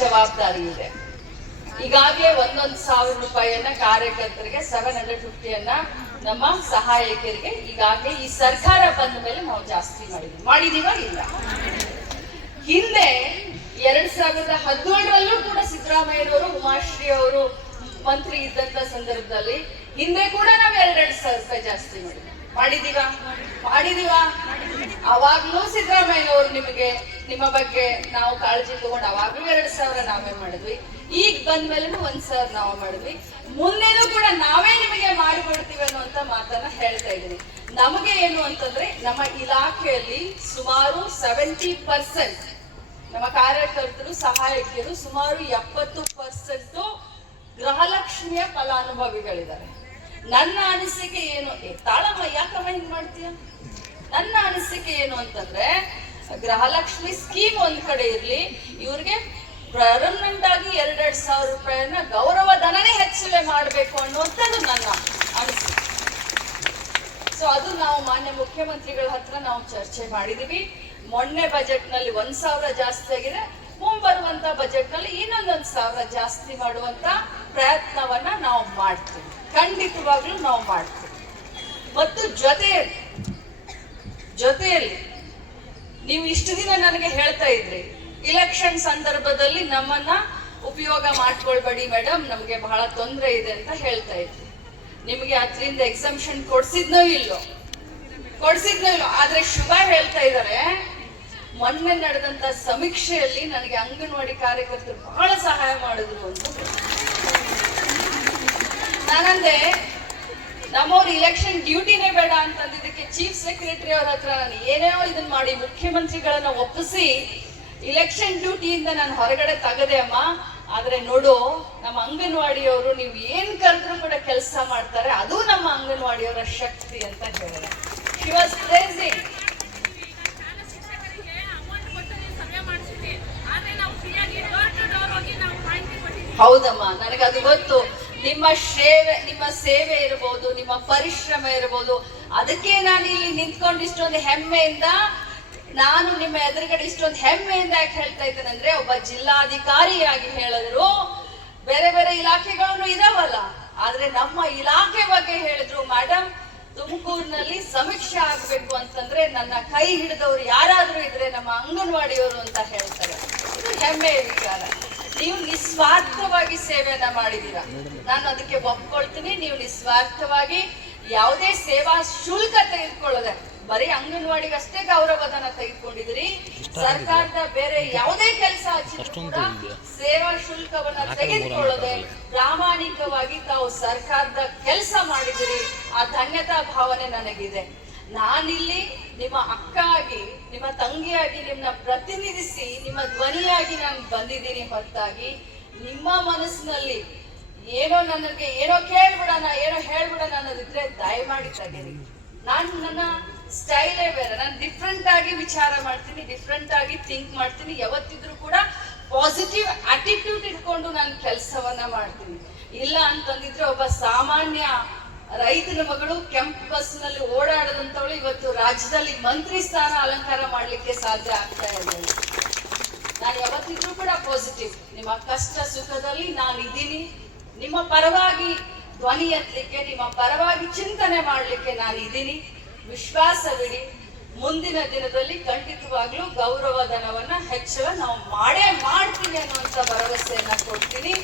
ಜವಾಬ್ದಾರಿ ಇದೆ. ಈಗಾಗಲೇ 1,000 ರೂಪಾಯಿಯನ್ನ ಕಾರ್ಯಕರ್ತರಿಗೆ 750 ನಮ್ಮ ಸಹಾಯಕರಿಗೆ ಈಗಾಗಲೇ ಈ ಸರ್ಕಾರ ಬಂದ ಮೇಲೆ ನಾವು ಜಾಸ್ತಿ ಮಾಡಿದೀವ ಇಲ್ಲ. ಹಿಂದೆ 2017ರಲ್ಲೂ ಕೂಡ ಸಿದ್ದರಾಮಯ್ಯನವರು ಉಮಾಶ್ರೀ ಅವರು ಮಂತ್ರಿ ಇದ್ದಂತ ಸಂದರ್ಭದಲ್ಲಿ ಹಿಂದೆ ಕೂಡ ನಾವು 2,000 ರೂಪಾಯಿ ಜಾಸ್ತಿ ಮಾಡಿದೀವ. ಅವಾಗ್ಲೂ ಸಿದ್ದರಾಮಯ್ಯನವರು ನಿಮ್ಮ ಬಗ್ಗೆ ನಾವು ಕಾಳಜಿ ತಗೊಂಡು ಅವಾಗ್ಲೂ 2,000 ನಾವೇ ಮಾಡಿದ್ವಿ. ಈಗ ಬಂದ್ಮೇಲೆ 1,000 ನಾವು ಮಾಡಿದ್ವಿ. ಮುಂದೆನೂ ಕೂಡ ನಾವೇ ನಿಮಗೆ ಮಾಡಿಕೊಡ್ತೀವಿ ಅನ್ನುವಂತ ಮಾತನ್ನ ಹೇಳ್ತಾ ಇದ್ದೀನಿ. ನಮಗೆ ಏನು ಅಂತಂದ್ರೆ ನಮ್ಮ ಇಲಾಖೆಯಲ್ಲಿ ಸುಮಾರು 70% ನಮ್ಮ ಕಾರ್ಯಕರ್ತರು ಸಹಾಯಕಿಯರು ಸುಮಾರು 70% ಗೃಹಲಕ್ಷ್ಮಿಯ ಫಲಾನುಭವಿಗಳಿದ್ದಾರೆ. ನನ್ನ ಅನಿಸಿಕೆ ಏನು, ತಾಳಮ್ಮ ಯಾಕಮ್ಮ ಹಿಂಗ್ ಮಾಡ್ತೀಯ? ನನ್ನ ಅನಿಸಿಕೆ ಏನು ಅಂತಂದ್ರೆ ಗೃಹಲಕ್ಷ್ಮಿ ಸ್ಕೀಮ್ ಒಂದ್ ಕಡೆ ಇರ್ಲಿ, ಇವ್ರಿಗೆ ಪರ್ಮನೆಂಟ್ ಆಗಿ 2,000 ರೂಪಾಯಿಯನ್ನ ಗೌರವ ಧನನೇ ಹೆಚ್ಚಿಗೆ ಮಾಡಬೇಕು ಅನ್ನುವಂಥದ್ದು ನನ್ನ ಅನಿಸಿಕೆ. ಸೊ ಅದು ನಾವು ಮಾನ್ಯ ಮುಖ್ಯಮಂತ್ರಿಗಳ ಹತ್ರ ನಾವು ಚರ್ಚೆ ಮಾಡಿದೀವಿ. ಮೊನ್ನೆ ಬಜೆಟ್ ನಲ್ಲಿ 1,000 ಜಾಸ್ತಿ ಆಗಿದೆ. ಮುಂಬರುವಂತ ಬಜೆಟ್ ನಲ್ಲಿ ಇನ್ನೊಂದು 1,000 ಜಾಸ್ತಿ ಮಾಡುವಂತ ಪ್ರಯತ್ನವನ್ನ ನಾವು ಮಾಡ್ತೀವಿ, ಖಂಡಿತವಾಗ್ಲೂ ನಾವು ಮಾಡ್ತೀವಿ. ಮತ್ತು ಜೊತೆಯಲ್ಲಿ ನೀವು ಇಷ್ಟು ದಿನ ನನಗೆ ಹೇಳ್ತಾ ಇದ್ರಿ ಇಲೆಕ್ಷನ್ ಸಂದರ್ಭದಲ್ಲಿ ನಮ್ಮನ್ನ ಉಪಯೋಗ ಮಾಡ್ಕೊಳ್ಬೇಡಿ ಮೇಡಮ್, ನಮ್ಗೆ ಬಹಳ ತೊಂದರೆ ಇದೆ ಅಂತ ಹೇಳ್ತಾ ಇದ್ರಿ. ನಿಮ್ಗೆ ಅದರಿಂದ ಎಕ್ಸಂಪ್ಷನ್ ಕೊಡ್ಸಿದ್ನೋ ಇಲ್ಲೋ, ಆದ್ರೆ ಶುಭ ಹೇಳ್ತಾ ಇದ್ದಾರೆ. ಮೊನ್ನೆ ನಡೆದಂತ ಸಮೀಕ್ಷೆಯಲ್ಲಿ ನನಗೆ ಅಂಗನವಾಡಿ ಕಾರ್ಯಕರ್ತರು ಬಹಳ ಸಹಾಯ ಮಾಡಿದ್ರು ಅಂತ. ನಾನಂದೆ ನಮ್ಮವ್ರು ಇಲೆಕ್ಷನ್ ಡ್ಯೂಟಿನೇ ಬೇಡ ಅಂತಂದಿದ್ದಕ್ಕೆ ಚೀಫ್ ಸೆಕ್ರೆಟರಿ ಅವ್ರ ಹತ್ರ ನಾನು ಏನೇನೋ ಇದನ್ನ ಮಾಡಿ ಮುಖ್ಯಮಂತ್ರಿಗಳನ್ನ ಒಪ್ಪಿಸಿ ಇಲೆಕ್ಷನ್ ಡ್ಯೂಟಿಯಿಂದ ನಾನು ಹೊರಗಡೆ ತಗದೆ ಅಮ್ಮ. ಆದ್ರೆ ನೋಡು, ನಮ್ಮ ಅಂಗನವಾಡಿಯವರು ನೀವು ಏನ್ ಕರೆದ್ರು ಕೂಡ ಕೆಲಸ ಮಾಡ್ತಾರೆ, ಅದು ನಮ್ಮ ಅಂಗನವಾಡಿಯವರ ಶಕ್ತಿ ಅಂತ ಹೇಳಿದೆ. She was praising. ಹೌದಮ್ಮ, ನನಗದು ಗೊತ್ತು. ನಿಮ್ಮ ಸೇವೆ ಇರಬಹುದು, ನಿಮ್ಮ ಪರಿಶ್ರಮ ಇರಬಹುದು. ಅದಕ್ಕೆ ನಾನು ಇಲ್ಲಿ ನಿಂತ್ಕೊಂಡು ಇಷ್ಟೊಂದು ಹೆಮ್ಮೆಯಿಂದ, ನಾನು ನಿಮ್ಮ ಎದುರುಗಡೆ ಇಷ್ಟೊಂದು ಹೆಮ್ಮೆಯಿಂದ ಯಾಕೆ ಹೇಳ್ತಾ ಇದ್ದೇನೆ ಅಂದ್ರೆ, ಒಬ್ಬ ಜಿಲ್ಲಾಧಿಕಾರಿಯಾಗಿ ಹೇಳಿದ್ರು, ಬೇರೆ ಬೇರೆ ಇಲಾಖೆಗಳನ್ನು ಇದಾವಲ್ಲ, ಆದ್ರೆ ನಮ್ಮ ಇಲಾಖೆ ಬಗ್ಗೆ ಹೇಳಿದ್ರು, ಮೇಡಮ್ ತುಮಕೂರಿನಲ್ಲಿ ಸಮೀಕ್ಷೆ ಆಗ್ಬೇಕು ಅಂತಂದ್ರೆ ನನ್ನ ಕೈ ಹಿಡಿದವರು ಯಾರಾದ್ರೂ ಇದ್ರೆ ನಮ್ಮ ಅಂಗನವಾಡಿಯವರು ಅಂತ ಹೇಳ್ತಾರೆ. ಇದು ಹೆಮ್ಮೆಯ ವಿಚಾರ. ನೀವು ನಿಸ್ವಾರ್ಥವಾಗಿ ಸೇವೆಯನ್ನ ಮಾಡಿದೀರಾ, ನಾನು ಅದಕ್ಕೆ ಒಪ್ಕೊಳ್ತೀನಿ. ನೀವು ನಿಸ್ವಾರ್ಥವಾಗಿ ಯಾವುದೇ ಸೇವಾ ಶುಲ್ಕ ತೆಗೆದುಕೊಳ್ಳದೆ ಬರೀ ಅಂಗನವಾಡಿಗೆ ಅಷ್ಟೇ ಗೌರವಧನ ತೆಗೆದುಕೊಂಡಿದ್ರಿ. ಸರ್ಕಾರದ ಬೇರೆ ಯಾವುದೇ ಕೆಲಸ ಸೇವಾ ಶುಲ್ಕವನ್ನ ತೆಗೆದುಕೊಳ್ಳದೆ ಪ್ರಾಮಾಣಿಕವಾಗಿ ತಾವು ಸರ್ಕಾರದ ಕೆಲಸ ಮಾಡಿದಿರಿ. ಆ ಧನ್ಯತಾ ಭಾವನೆ ನನಗಿದೆ. ನಾನಿಲ್ಲಿ ನಿಮ್ಮ ಅಕ್ಕ ಆಗಿ, ನಿಮ್ಮ ತಂಗಿಯಾಗಿ, ನಿಮ್ಮನ್ನ ಪ್ರತಿನಿಧಿಸಿ, ನಿಮ್ಮ ಧ್ವನಿಯಾಗಿ ನಾನು ಬಂದಿದ್ದೀನಿ ಹೊರತಾಗಿ ನಿಮ್ಮ ಮನಸ್ಸಿನಲ್ಲಿ ನನಗೆ ಏನೋ ಹೇಳ್ಬಿಡೋಣ ಅನ್ನೋದಿದ್ರೆ ದಯಮಾಡಿ ತೆಗೀರಿ. ನನ್ನ ಸ್ಟೈಲೇ ಬೇರೆ. ನಾನು ಡಿಫ್ರೆಂಟ್ ಆಗಿ ವಿಚಾರ ಮಾಡ್ತೀನಿ, ಡಿಫ್ರೆಂಟ್ ಆಗಿ ಥಿಂಕ್ ಮಾಡ್ತೀನಿ. ಯಾವತ್ತಿದ್ರೂ ಕೂಡ ಪಾಸಿಟಿವ್ ಆಟಿಟ್ಯೂಡ್ ಇಟ್ಕೊಂಡು ನಾನು ಕೆಲಸವನ್ನ ಮಾಡ್ತೀನಿ. ಇಲ್ಲ ಅಂತಂದಿದ್ರೆ ಒಬ್ಬ ಸಾಮಾನ್ಯ ರೈತನ ಮಗಳು ಕೆಂಪು ಬಸ್ ನಲ್ಲಿ ಓಡಾಡದಂತವಳು ಇವತ್ತು ರಾಜ್ಯದಲ್ಲಿ ಮಂತ್ರಿ ಸ್ಥಾನ ಅಲಂಕಾರ ಮಾಡ್ಲಿಕ್ಕೆ ಸಾಧ್ಯ ಆಗ್ತಾ ಇಲ್ಲ. ನಾನು ಯಾವತ್ತಿದ್ರೂ ಕೂಡ ಪಾಸಿಟಿವ್. ನಿಮ್ಮ ಕಷ್ಟ ಸುಖದಲ್ಲಿ ನಾನು ಇದ್ದೀನಿ. ನಿಮ್ಮ ಪರವಾಗಿ ಧ್ವನಿ ಎತ್ತಲಿಕ್ಕೆ, ನಿಮ್ಮ ಪರವಾಗಿ ಚಿಂತನೆ ಮಾಡ್ಲಿಕ್ಕೆ ನಾನು ಇದ್ದೀನಿ. ವಿಶ್ವಾಸವಿಡಿ, ಮುಂದಿನ ದಿನದಲ್ಲಿ ಖಂಡಿತವಾಗ್ಲೂ ಗೌರವ ಧನವನ್ನ ಹೆಚ್ಚಳ ನಾವು ಮಾಡೇ ಮಾಡ್ತೀವಿ ಅನ್ನುವಂತ ಭರವಸೆಯನ್ನ ಕೊಡ್ತೀನಿ.